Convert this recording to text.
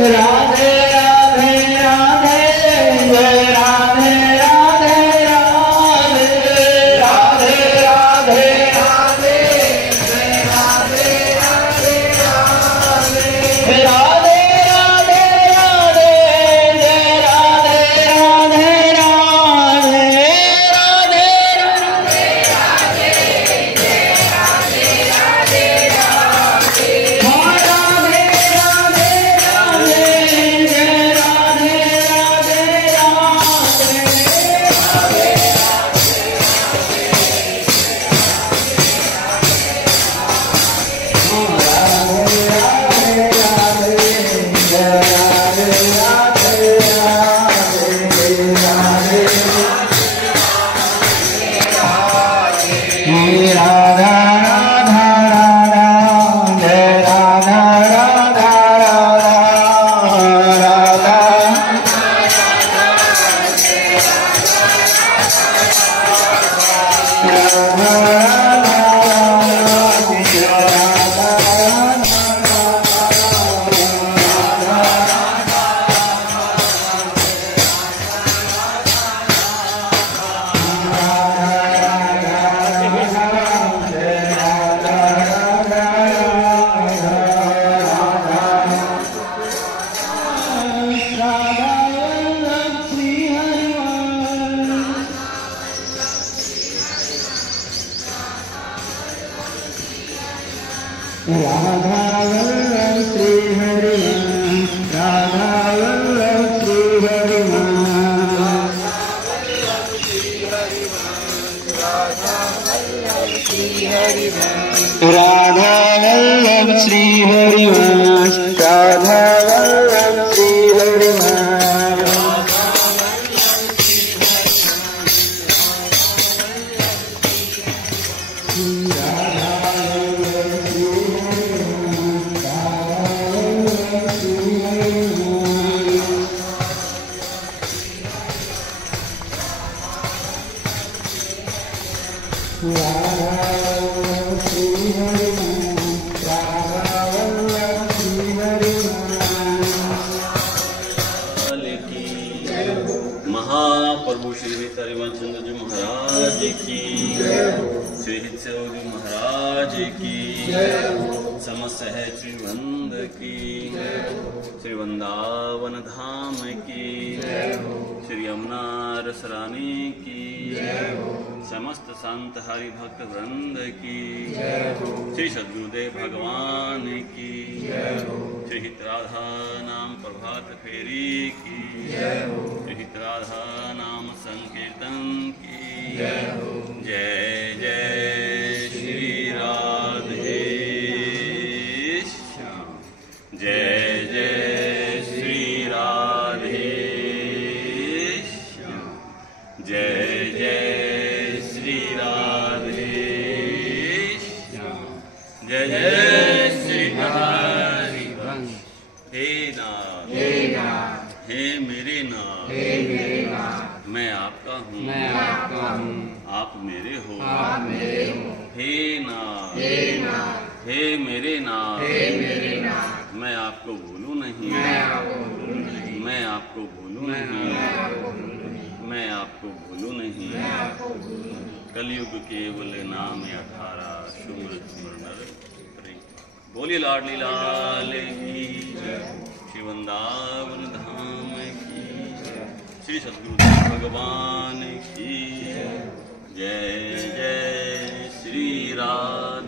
राधे राधे राधे जय राधे राधे राधे राधे राधे राधे जय राधे राधे राधे राधे राधे राधे जय राधे राधे राधे राधे राधे राधे जय राधे राधे राधे राधे राधे राधे जय राधे राधे राधा वल्लभ श्री हरिवंश राधा वल्लभ श्री महाप्रभु श्री हरिवंशचंद्र जी महाराज की, श्री हितौरी महाराज की, समस्त है श्री वृंद की, श्री वृंदावन धाम की, श्री यमुना रसरानी की, समस्त संत हरि भक्त वृंद की, श्री सद्गुरुदेव भगवान की, श्री हित राधा नाम प्रभात फेरी की, श्री हित राधा नाम संकीर्तन की, जय जय श्री राधे श्याम, जय जय श्री राधे श्याम, जय जय श्री राधे श्याम, जय जय श्री हरिवंश। हे नाथ, हे मेरे नाथ, मैं आपका हूँ, आप मेरे हो। हे नाथ, हे मेरे नाथ, मैं आपको भूलूं नहीं, मैं आपको भूलूं नहीं, मैं आपको भूलूं नहीं। कलयुग केवल नाम 18 सुमर सुमर नर प्रेम। बोलिए लाडली लाल की, श्री वृंदावन धाम की, श्री सद्गुरुदेव भगवान की, जय जय श्री राधे।